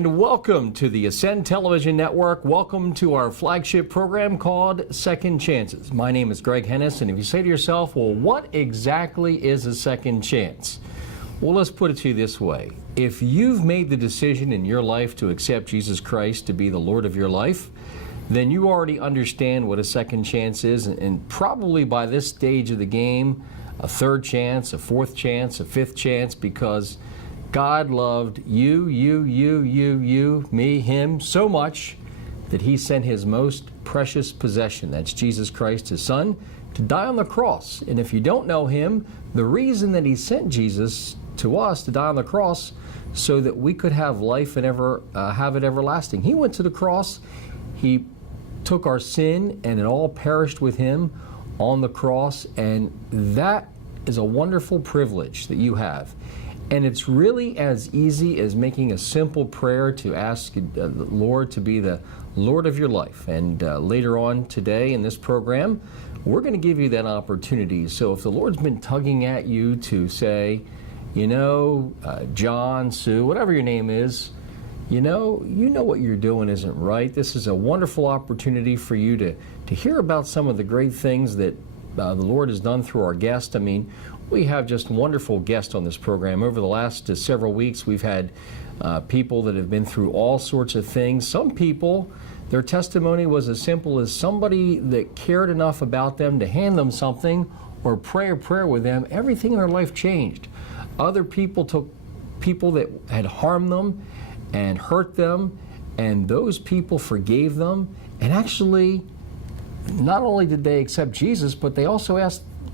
And welcome to the Ascend Television Network. Welcome to our flagship program called Second Chances. My name is Greg Hennis, and if you say to yourself, well, what exactly is a second chance? Well, let's put it to you this way. If you've made the decision in your life to accept Jesus Christ to be the Lord of your life, then you already understand what a second chance is, and probably by this stage of the game, a third chance, a fourth chance, a fifth chance, because God loved you, me, him so much that he sent his most precious possession, that's Jesus Christ, his son, to die on the cross. And if you don't know him, the reason that he sent Jesus to us to die on the cross so that we could have life and have it everlasting. He went to the cross, he took our sin, and it all perished with him on the cross, and that is a wonderful privilege that you have. And it's really as easy as making a simple prayer to ask the Lord to be the Lord of your life. And later on today in this program, we're going to give you that opportunity. So if the Lord's been tugging at you to say, John, Sue, whatever your name is, you know what you're doing isn't right. This is a wonderful opportunity for you to hear about some of the great things that the Lord has done through our guest. I mean, we have just wonderful guests on this program. Over the last several weeks, we've had people that have been through all sorts of things. Some people, their testimony was as simple as somebody that cared enough about them to hand them something or pray a prayer with them. Everything in their life changed. Other people took people that had harmed them and hurt them, and those people forgave them. And actually, not only did they accept Jesus, but they also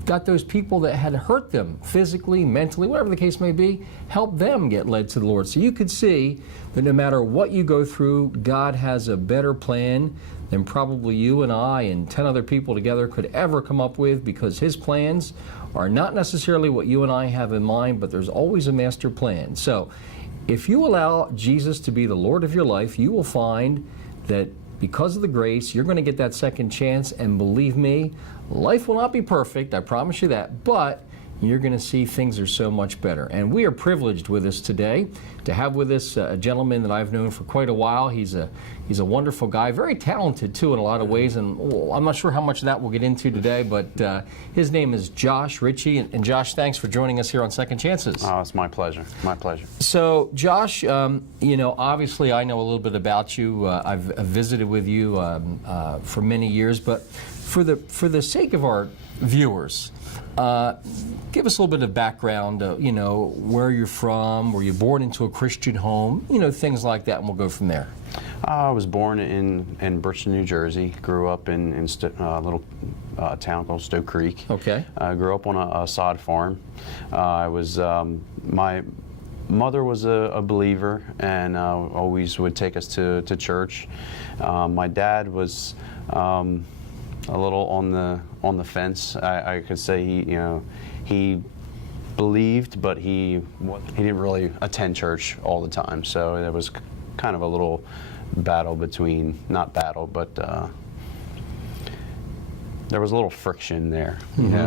got those people that had hurt them physically, mentally, whatever the case may be, help them get led to the Lord. So you could see that no matter what you go through, God has a better plan than probably you and I and 10 other people together could ever come up with, because his plans are not necessarily what you and I have in mind, but there's always a master plan. So if you allow Jesus to be the Lord of your life, you will find that because of the grace, you're going to get that second chance, and believe me, life will not be perfect, I promise you that, but you're going to see things are so much better. And we are privileged with us today to have with us a gentleman that I've known for quite a while. He's a wonderful guy, very talented too in a lot of ways, and I'm not sure how much of that we'll get into today, but his name is Josh Richie. And Josh, thanks for joining us here on Second Chances. Oh, it's my pleasure. My pleasure. So, Josh, obviously I know a little bit about you. I've visited with you for many years, but for the sake of our viewers, give us a little bit of background, where you're from, were you born into a Christian home, things like that, and we'll go from there. I was born in Birchton, New Jersey, grew up in a little town called Stowe Creek. Okay. I grew up on a sod farm. My mother was a believer and always would take us to church. My dad was a little on the fence. I could say he believed, but he didn't really attend church all the time. So there was kind of a little battle between, not battle, but there was a little friction there,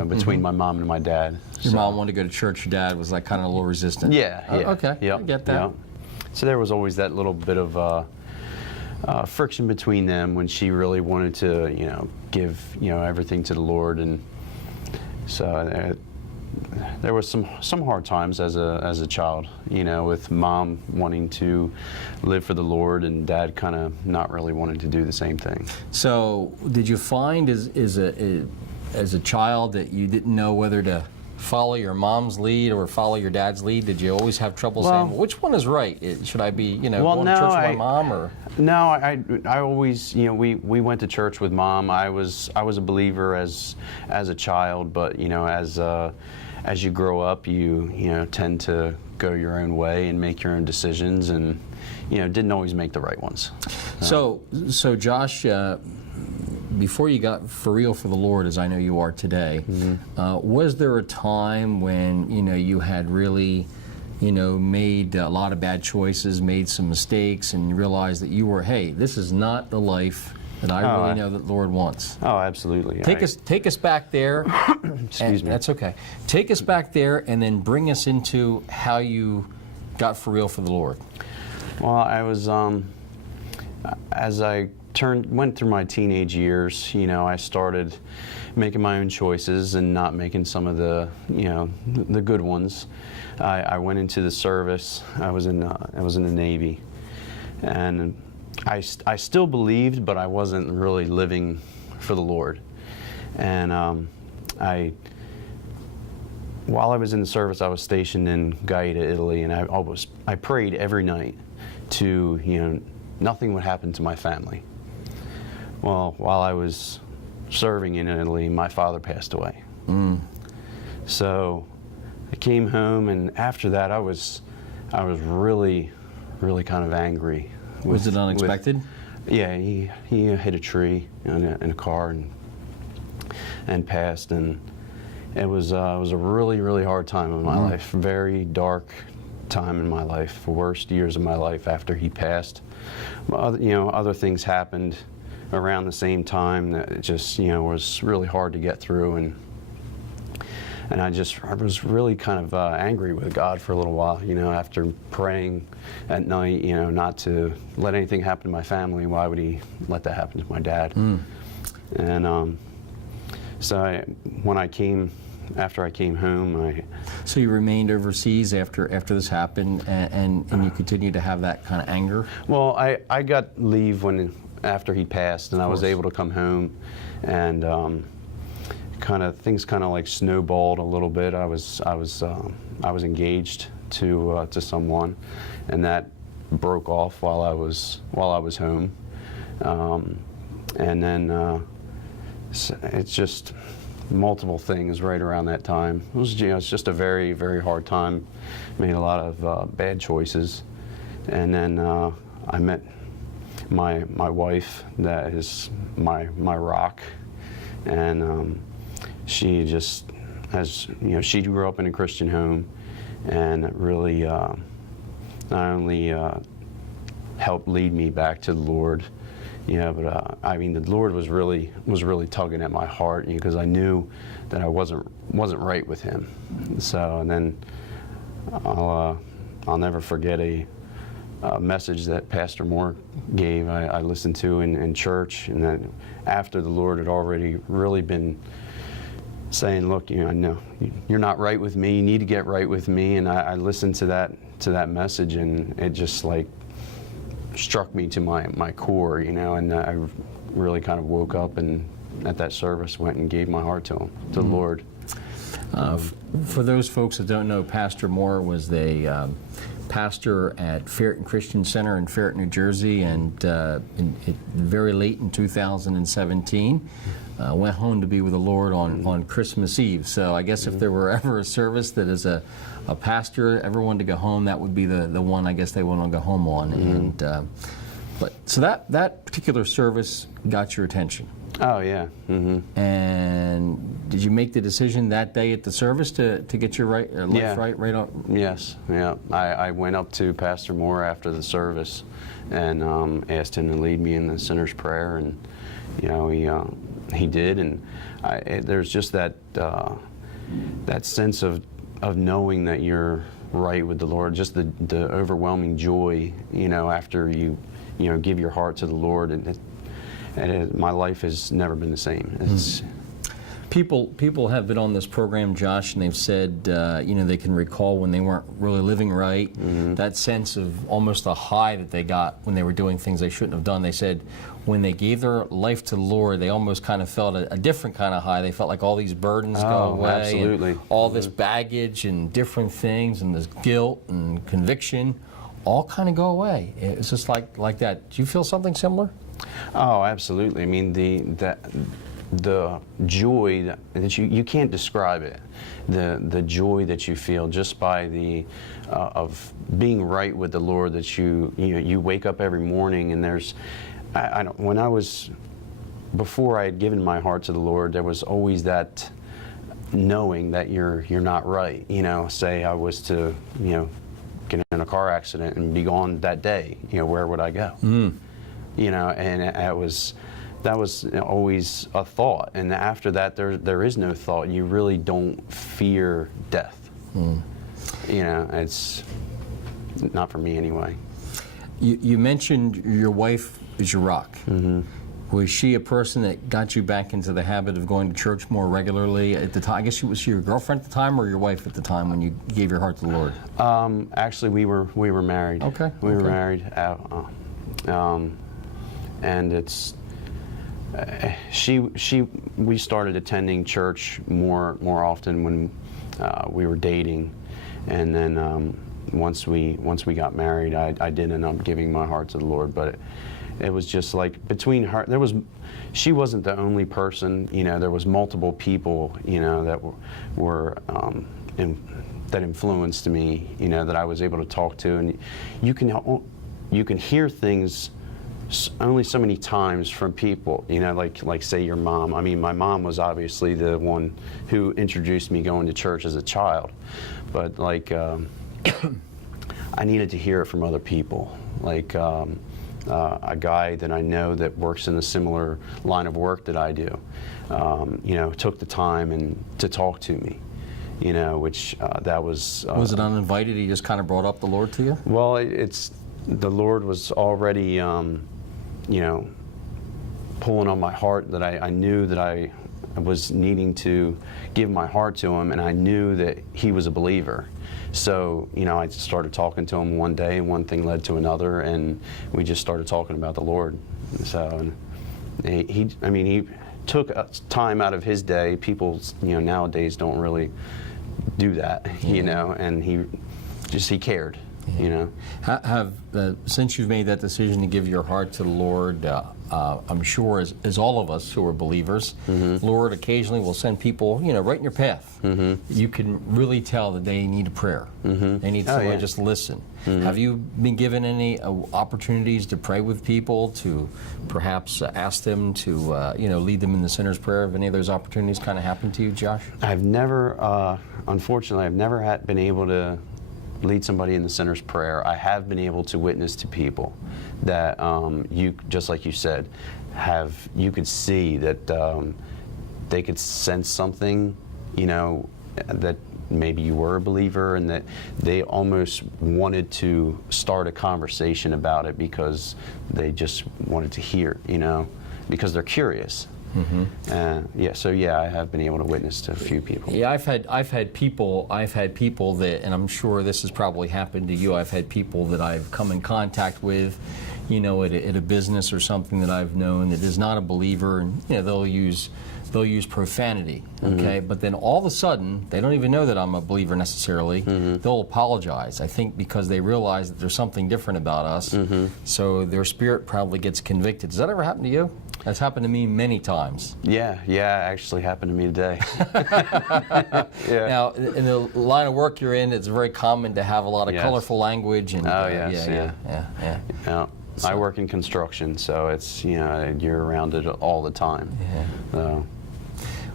between my mom and my dad. Your mom wanted to go to church, your dad was like kind of a little resistant. Yeah. Okay, Yep, I get that. Yep. So there was always that little bit of friction between them when she really wanted to, give, everything to the Lord, and so there was some hard times as a child, with mom wanting to live for the Lord and dad kind of not really wanting to do the same thing. So, did you find as a child that you didn't know whether to follow your mom's lead or follow your dad's lead? Did you always have trouble saying, well, which one is right? Should I be, going to church with my mom, or? No, I always, we went to church with mom. I was a believer as a child, but as you grow up, you tend to go your own way and make your own decisions, and didn't always make the right ones. So Josh, before you got for real for the Lord, as I know you are today, was there a time when you had really made a lot of bad choices, made some mistakes, and you realized that you were, hey, this is not the life that I really know that the Lord wants? Oh, absolutely. Take us back there. Excuse me. That's okay. Take us back there, and then bring us into how you got for real for the Lord. Well, I was as I went through my teenage years, I started making my own choices and not making some of the the good ones. I went into the service. I was in the Navy, and I still believed, but I wasn't really living for the Lord. And while I was in the service, I was stationed in Gaeta, Italy, and I prayed every night to nothing would happen to my family. Well, while I was serving in Italy, my father passed away. So I came home, and after that, I was really kind of angry. Was it unexpected? Yeah, he hit a tree in a car and passed, and it was a really hard time in my life. Very dark time in my life. Worst years of my life after he passed. Other things happened around the same time that it just was really hard to get through, and I was really kind of angry with God for a little while. After praying at night, not to let anything happen to my family. Why would He let that happen to my dad? And so after I came home, So you remained overseas after this happened, and you continued to have that kind of anger? Well, I got leave after he passed, and I was able to come home, and things kind of like snowballed a little bit. I was engaged to someone, and that broke off while I was home, and then it's just multiple things right around that time. It was just a very hard time. Made a lot of bad choices, and then I met my wife, that is my rock, and she just she grew up in a Christian home, and it really not only helped lead me back to the Lord, but I mean, the Lord was really tugging at my heart, because I knew that I wasn't right with Him. So, and then I'll never forget a message that Pastor Moore gave. I listened to in church, and then after the Lord had already really been saying, "Look, I know you're not right with me. You need to get right with me." And I listened to that message, and it just like struck me to my core, and I really kind of woke up, and at that service went and gave my heart to Him, to the Lord. For those folks that don't know, Pastor Moore was the pastor at Ferreton Christian Center in Ferreton, New Jersey, and very late in 2017 went home to be with the Lord on Christmas Eve. So I guess if there were ever a service that is a pastor ever wanted to go home, that would be the one I guess they want to go home on. And but so that particular service got your attention. Oh yeah. And did you make the decision that day at the service to get your life right on? Yes. Yeah. I went up to Pastor Moore after the service and asked him to lead me in the sinner's prayer, and he did, and there's just that sense of knowing that you're right with the Lord, just the overwhelming joy, after you give your heart to the Lord, and my life has never been the same. It's, People have been on this program, Josh, and they've said, they can recall when they weren't really living right, that sense of almost a high that they got when they were doing things they shouldn't have done. They said when they gave their life to the Lord, they almost kind of felt a different kind of high. They felt like all these burdens go away, absolutely. And all this baggage and different things and this guilt and conviction all kind of go away. It's just like that. Do you feel something similar? Oh, absolutely. I mean, the joy that you can't describe it. The joy that you feel just by the of being right with the Lord. That you wake up every morning, and there's before I had given my heart to the Lord, there was always that knowing that you're not right. Say I was to get in a car accident and be gone that day. Where would I go? And that was always a thought, and after that there is no thought. You really don't fear death. It's not for me anyway. You mentioned your wife is your rock. Mm-hmm. Was she a person that got you back into the habit of going to church more regularly at the time? I guess she was your girlfriend at the time, or your wife at the time when you gave your heart to the Lord? Actually, we were married. Okay. We were married. And it's we started attending church more often when we were dating, and then once we got married, I did end up giving my heart to the Lord. But it was just like between her, she wasn't the only person. There was multiple people, that were that influenced me. That I was able to talk to, and you can hear things only so many times from people, like say your mom. I mean, my mom was obviously the one who introduced me going to church as a child, but like I needed to hear it from other people, like a guy that I know that works in a similar line of work that I do, took the time and to talk to me, which that was. Was it uninvited? He just kind of brought up the Lord to you? Well, the Lord was already, pulling on my heart, that I knew that I was needing to give my heart to Him, and I knew that He was a believer. So, I started talking to him one day, and one thing led to another, and we just started talking about the Lord. So, he took time out of his day. People, nowadays don't really do that, and he cared. Have since you've made that decision to give your heart to the Lord, I'm sure as all of us who are believers, Mm-hmm. Lord occasionally will send people, right in your path. Mm-hmm. You can really tell that they need a prayer. Mm-hmm. They need somebody to just listen. Mm-hmm. Have you been given any opportunities to pray with people, to perhaps ask them to, lead them in the sinner's prayer? Have any of those opportunities kind of happened to you, Josh? I've never, unfortunately, I've never been able to lead somebody in the sinner's prayer. I have been able to witness to people that you, just like you said, you could see that they could sense something, that maybe you were a believer, and that they almost wanted to start a conversation about it because they just wanted to hear, because they're curious. Mm-hmm. So I have been able to witness to a few people. Yeah, I've had people that, and I'm sure this has probably happened to you. I've had people that I've come in contact with, at a business or something that I've known that is not a believer, and they'll use profanity. Okay, Mm-hmm. but then all of a sudden they don't even know that I'm a believer necessarily. Mm-hmm. They'll apologize. I think because they realize that there's something different about us. Mm-hmm. So their spirit probably gets convicted. Does that ever happen to you? That's happened to me many times. Yeah, actually happened to me today. Yeah. Now, in the line of work you're in, it's very common to have a lot of colorful language. And, Yeah. I So- work in construction, so it's, you're around it all the time. Yeah. So.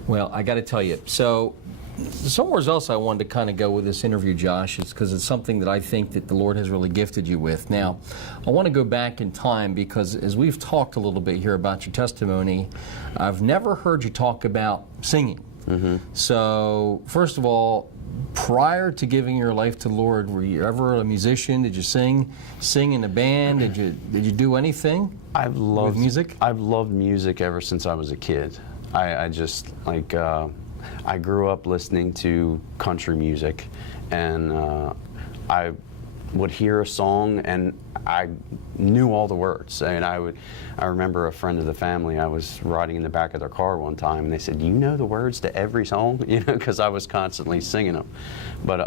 Well, I got to tell you, so somewhere else I wanted to kind of go with this interview, Josh, is because it's something that I think that the Lord has really gifted you with. Now, I want to go back in time because as we've talked a little bit here about your testimony, I've never heard you talk about singing. Mm-hmm. So, first of all, prior to giving your life to the Lord, were you ever a musician? Did you sing in a band? Did you do anything with music? I've loved music ever since I was a kid. I just I grew up listening to country music, and I would hear a song and I knew all the words. And I remember a friend of the family, I was riding in the back of their car one time, and they said, "Do you know the words to every song?" Because I was constantly singing them. But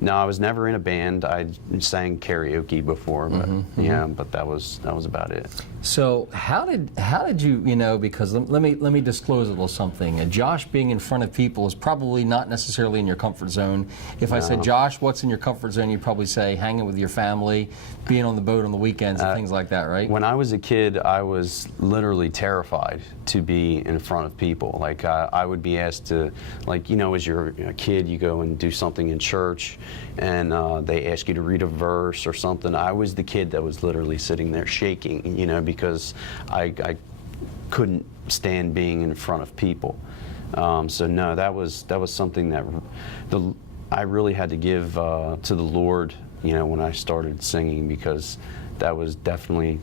no, I was never in a band. I sang karaoke before, but but that was about it. So how did you, because let me disclose a little something. Josh being in front of people is probably not necessarily in your comfort zone. If I said, Josh, what's in your comfort zone, you'd probably say hanging with your family, being on the boat on the weekends and things like that, right? When I was a kid, I was literally terrified to be in front of people. Like I would be asked to, as you're a kid, you go and do something in church, and they ask you to read a verse or something. I was the kid that was literally sitting there shaking, because I couldn't stand being in front of people. So no, that was something that I really had to give to the Lord, when I started singing, because that was definitely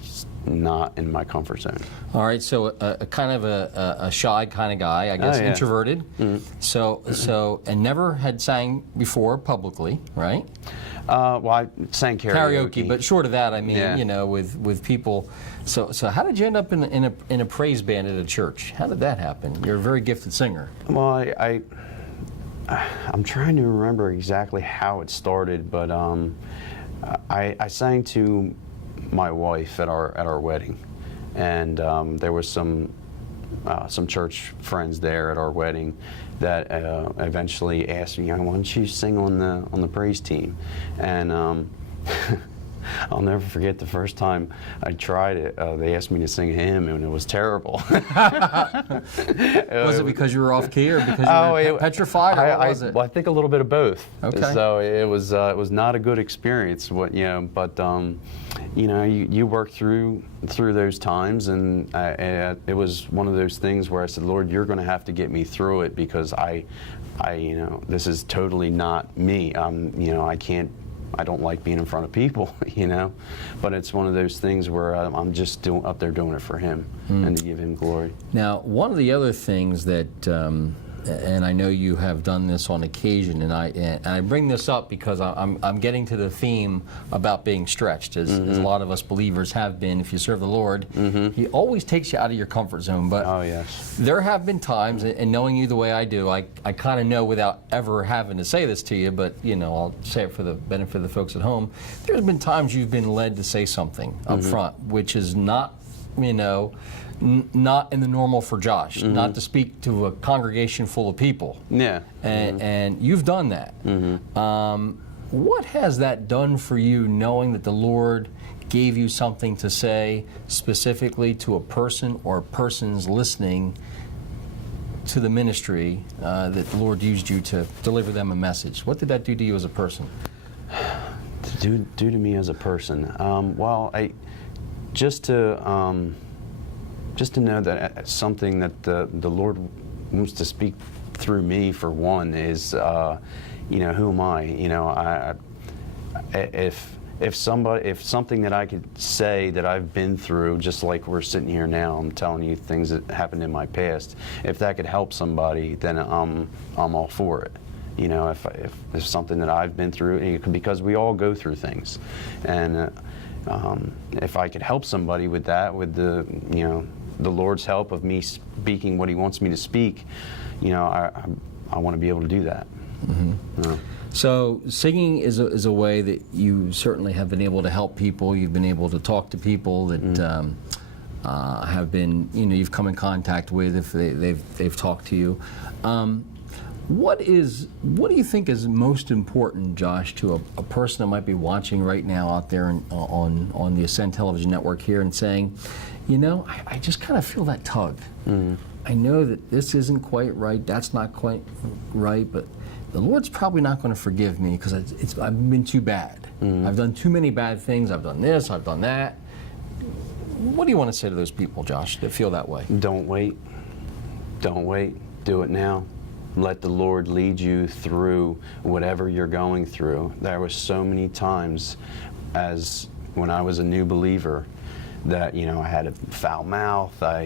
not in my comfort zone. All right, so a kind of a shy kind of guy, I guess, Oh, yeah. introverted. So and never had sang before publicly, right? Well, I sang karaoke. But short of that, I mean, Yeah. with people. So how did you end up in a praise band at a church? How did that happen? You're a very gifted singer. Well, I'm trying to remember exactly how it started, but I sang to my wife at our wedding, and there was some church friends there at our wedding that eventually asked me, why don't you sing on the praise team? And I'll never forget the first time I tried it. They asked me to sing a hymn, and it was terrible. Was it because you were off key, or because you were petrified, or what was it? Well, I think a little bit of both. Okay. So it was not a good experience. But you work through those times, and it was one of those things where I said, Lord, you're going to have to get me through it, because this is totally not me. I don't like being in front of people, but it's one of those things where I'm just up there doing it for Him and to give Him glory. Now, one of the other things that, and I know you have done this on occasion, and I bring this up because I'm getting to the theme about being stretched, as a lot of us believers have been. If you serve the Lord, He always takes you out of your comfort zone. But oh, yes. There have been times, and knowing you the way I do, I kind of know without ever having to say this to you, but I'll say it for the benefit of the folks at home. There's been times you've been led to say something up front, which is not, not in the normal for Josh, not to speak to a congregation full of people. Yeah. And you've done that. What has that done for you, knowing that the Lord gave you something to say specifically to a person or persons listening to the ministry that the Lord used you to deliver them a message? What did that do to you as a person? Do to me as a person? Well, just to know that something that the Lord wants to speak through me, for one, is who am I? If something that I could say that I've been through, just like we're sitting here now, I'm telling you things that happened in my past. If that could help somebody, then I'm all for it. If something that I've been through, because we all go through things, and if I could help somebody with that, with the Lord's help of me speaking what He wants me to speak, I want to be able to do that. So singing is a way that you certainly have been able to help people. You've been able to talk to people that have been, you've come in contact with if they've talked to you. What do you think is most important, Josh, to a person that might be watching right now out there on the Ascend Television Network here and saying, I just kind of feel that tug. I know that this isn't quite right, that's not quite right, but the Lord's probably not going to forgive me because I've been too bad. I've done too many bad things. I've done this, I've done that. What do you want to say to those people, Josh, that feel that way? Don't wait. Don't wait. Do it now. Let the Lord lead you through whatever you're going through. There were so many times, as when I was a new believer, that I had a foul mouth. I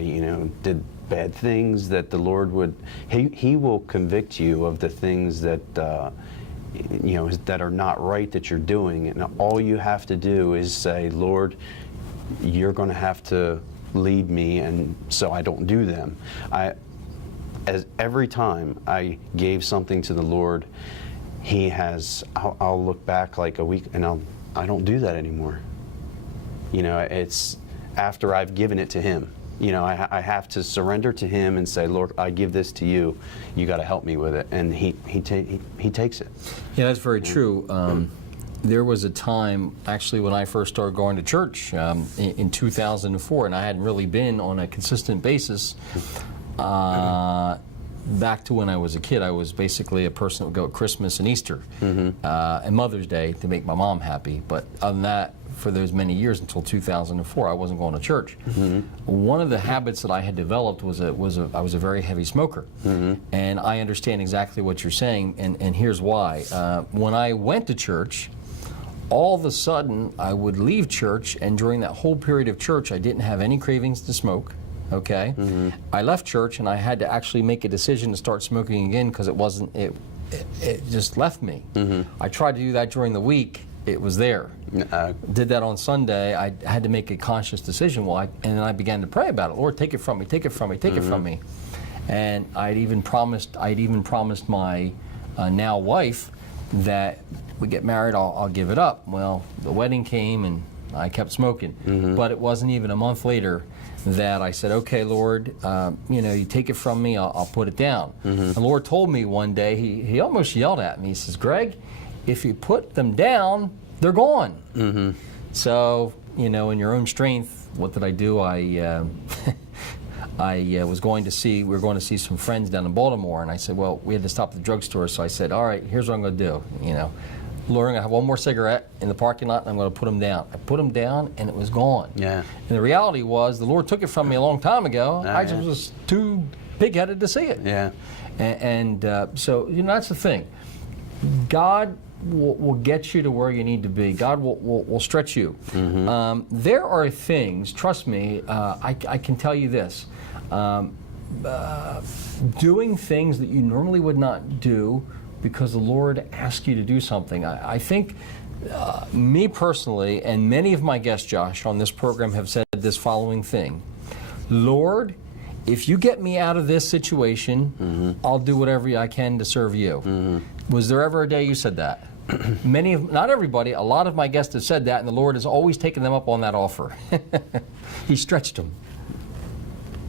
did bad things that the Lord would. He will convict you of the things that that are not right that you're doing, and all you have to do is say, Lord, you're going to have to lead me, and so I don't do them. As every time I gave something to the Lord, I'll look back like a week and I don't do that anymore. It's after I've given it to Him. I have to surrender to Him and say, Lord, I give this to you. You got to help me with it, and He takes it. Yeah, that's very true. There was a time, actually, when I first started going to church in 2004, and I hadn't really been on a consistent basis. Back to when I was a kid, I was basically a person that would go at Christmas and Easter and Mother's Day to make my mom happy. But other than that, for those many years until 2004, I wasn't going to church. One of the habits that I had developed was I was a very heavy smoker, and I understand exactly what you're saying. And here's why: when I went to church, all of a sudden I would leave church, and during that whole period of church I didn't have any cravings to smoke. Okay, I left church and I had to actually make a decision to start smoking again because it just left me. I tried to do that during the week. It was there. Did that on Sunday. I had to make a conscious decision. And then I began to pray about it. Lord, take it from me, take it from me, take it from me. And I'd even promised my now wife that we get married, I'll give it up. Well, the wedding came and I kept smoking. But it wasn't even a month later that I said, okay, Lord, you take it from me, I'll put it down. The Lord told me one day, he almost yelled at me. He says, Greg, if you put them down, they're gone. So, in your own strength, what did I do? I was going to see some friends down in Baltimore, and I said, well, we had to stop at the drugstore, so I said, all right, here's what I'm going to do. Lord, I'm going to have one more cigarette in the parking lot, and I'm going to put them down. I put them down, and it was gone. Yeah. And the reality was, the Lord took it from me a long time ago. I just was too pig-headed to see it. Yeah. And so, that's the thing. God will get you to where you need to be. God will stretch you. There are things, trust me, I can tell you this, doing things that you normally would not do because the Lord asked you to do something. I think me personally, and many of my guests, Josh, on this program have said this following thing: Lord, if you get me out of this situation, I'll do whatever I can to serve you. Was there ever a day you said that? Not everybody, a lot of my guests have said that, and the Lord has always taken them up on that offer. He stretched them.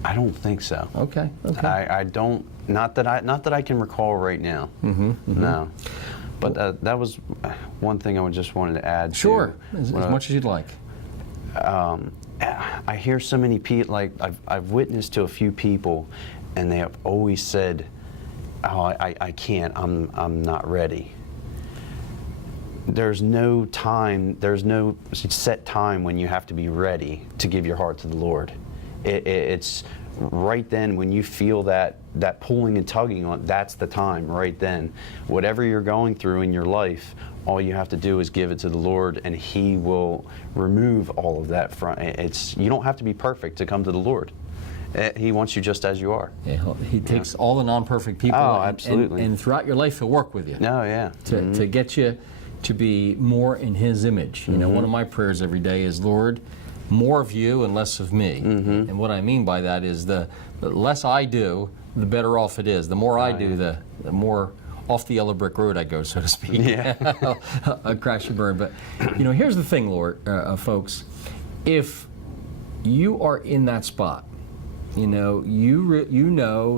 I don't think so. Okay. I don't. Not that I can recall right now. No. But that was one thing I just wanted to add. Sure, as much as you'd like. I hear so many people. Like I've witnessed to a few people, and they have always said, "Oh, I can't. I'm not ready." There's no time. There's no set time when you have to be ready to give your heart to the Lord. It's right then when you feel that pulling and tugging on. That's the time. Right then, whatever you're going through in your life, all you have to do is give it to the Lord, and He will remove all of that from. You don't have to be perfect to come to the Lord. He wants you just as you are. Yeah, He takes all the non-perfect people. Oh, absolutely. And throughout your life, He'll work with you. Oh, yeah. To get you to be more in His image. One of my prayers every day is, Lord, more of you and less of me. And what I mean by that is the less I do, the better off it is. The more I do, the more off the yellow brick road I go, so to speak. Yeah. I'll crash and burn. But, here's the thing, Lord, folks. If you are in that spot, you know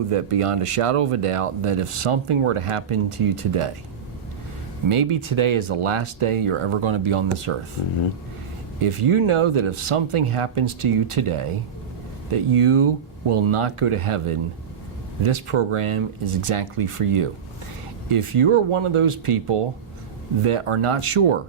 that beyond a shadow of a doubt that if something were to happen to you today, maybe today is the last day you're ever going to be on this earth. If you know that if something happens to you today, that you will not go to heaven, this program is exactly for you. If you are one of those people that are not sure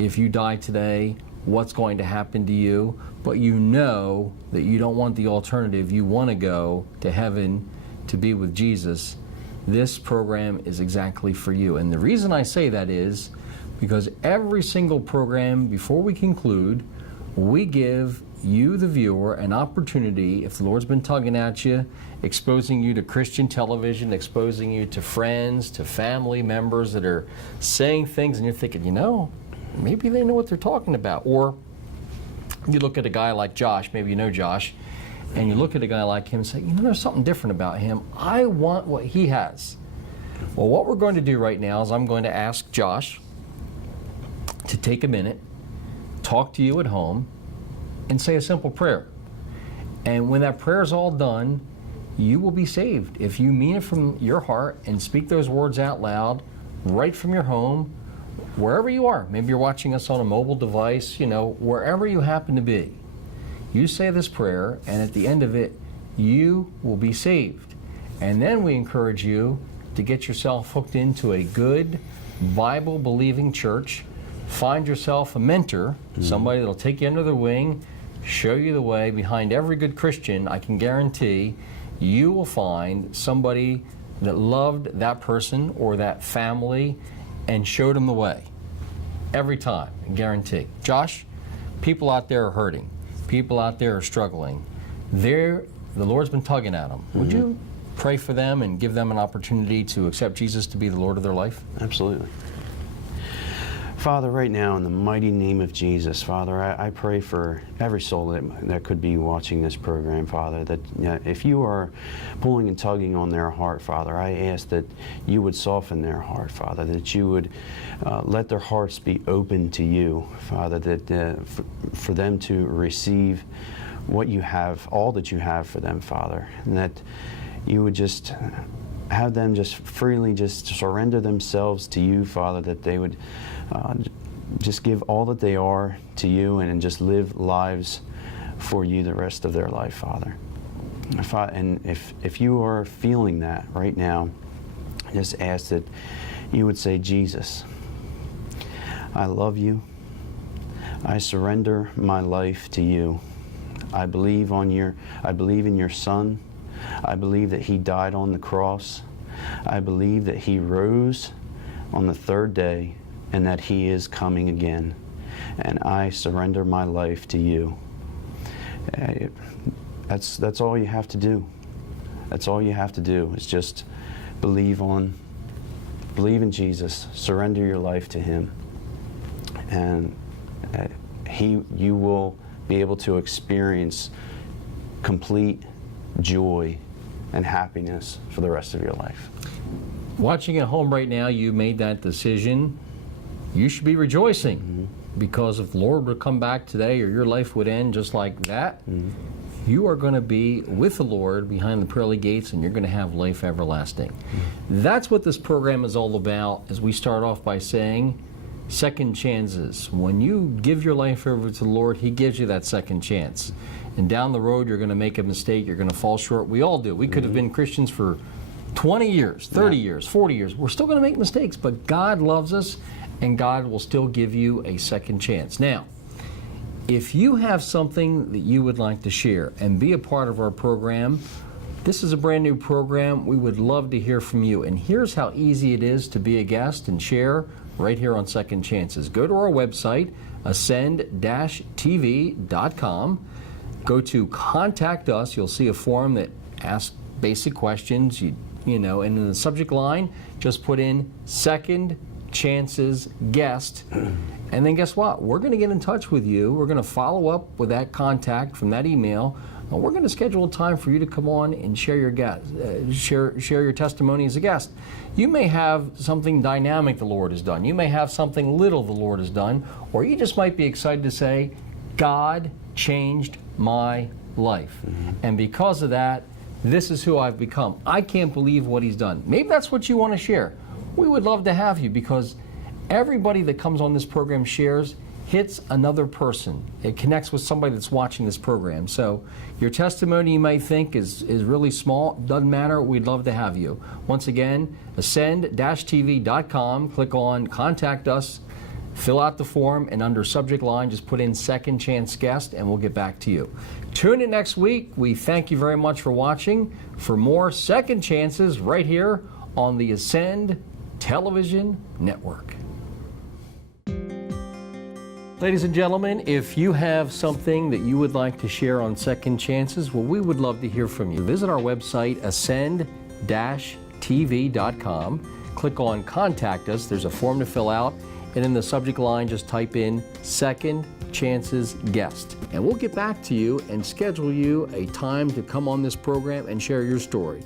if you die today, what's going to happen to you, but you know that you don't want the alternative, you want to go to heaven to be with Jesus, this program is exactly for you. And the reason I say that is because every single program, before we conclude, we give you, the viewer, an opportunity, if the Lord's been tugging at you, exposing you to Christian television, exposing you to friends, to family members that are saying things, and you're thinking, maybe they know what they're talking about. Or you look at a guy like Josh, maybe you know Josh, and you look at a guy like him and say, there's something different about him. I want what he has. Well, what we're going to do right now is I'm going to ask Josh to take a minute, talk to you at home, and say a simple prayer. And when that prayer is all done, you will be saved. If you mean it from your heart and speak those words out loud, right from your home, wherever you are. Maybe you're watching us on a mobile device, wherever you happen to be. You say this prayer, and at the end of it, you will be saved. And then we encourage you to get yourself hooked into a good, Bible-believing church. Find yourself a mentor, somebody that'll take you under the wing, show you the way. Behind every good Christian, I can guarantee you will find somebody that loved that person or that family and showed them the way. Every time, guarantee. Josh, people out there are hurting. People out there are struggling. The Lord's been tugging at them. Would you pray for them and give them an opportunity to accept Jesus to be the Lord of their life? Absolutely. Father, right now, in the mighty name of Jesus, Father, I pray for every soul that could be watching this program, Father, that if you are pulling and tugging on their heart, Father, I ask that you would soften their heart, Father, that you would let their hearts be open to you, Father, that for them to receive what you have, all that you have for them, Father, and that you would just have them just freely just surrender themselves to you, Father, that they would just give all that they are to you and just live lives for you the rest of their life, Father. And if you are feeling that right now, I just ask that you would say, Jesus, I love you. I surrender my life to you. I believe in your Son. I believe that he died on the cross. I believe that he rose on the third day and that he is coming again. And I surrender my life to you. That's all you have to do. That's all you have to do is just believe in Jesus, surrender your life to him, and you will be able to experience complete joy and happiness for the rest of your life. Watching at home right now, you made that decision. You should be rejoicing because if the Lord would come back today or your life would end just like that, you are going to be with the Lord behind the pearly gates and you're going to have life everlasting. That's what this program is all about, as we start off by saying second chances. When you give your life over to the Lord, he gives you that second chance. And down the road, you're going to make a mistake, you're going to fall short. We all do. We could have been Christians for 20 years, 30 years, 40 years. We're still going to make mistakes, but God loves us and God will still give you a second chance. Now, if you have something that you would like to share and be a part of our program, this is a brand new program. We would love to hear from you. And here's how easy it is to be a guest and share right here on Second Chances. Go to our website, ascend-tv.com. Go to Contact Us. You'll see a form that asks basic questions. You know, and in the subject line, just put in Second Chances Guest. And then guess what? We're going to get in touch with you. We're going to follow up with that contact from that email. And we're going to schedule a time for you to come on and share your share your testimony as a guest. You may have something dynamic the Lord has done. You may have something little the Lord has done. Or you just might be excited to say, God changed my life. And because of that, this is who I've become. I can't believe what he's done. Maybe that's what you want to share. We would love to have you because everybody that comes on this program shares, hits another person. It connects with somebody that's watching this program. So your testimony you might think is really small. Doesn't matter. We'd love to have you. Once again, ascend-tv.com. Click on Contact Us. Fill out the form, and under subject line, just put in Second Chance Guest, and we'll get back to you. Tune in next week. We thank you very much for watching. For more Second Chances right here on the Ascend Television Network. Ladies and gentlemen, if you have something that you would like to share on Second Chances, well, we would love to hear from you. Visit our website, ascend-tv.com. Click on Contact Us. There's a form to fill out. And in the subject line, just type in Second Chances Guest. And we'll get back to you and schedule you a time to come on this program and share your story.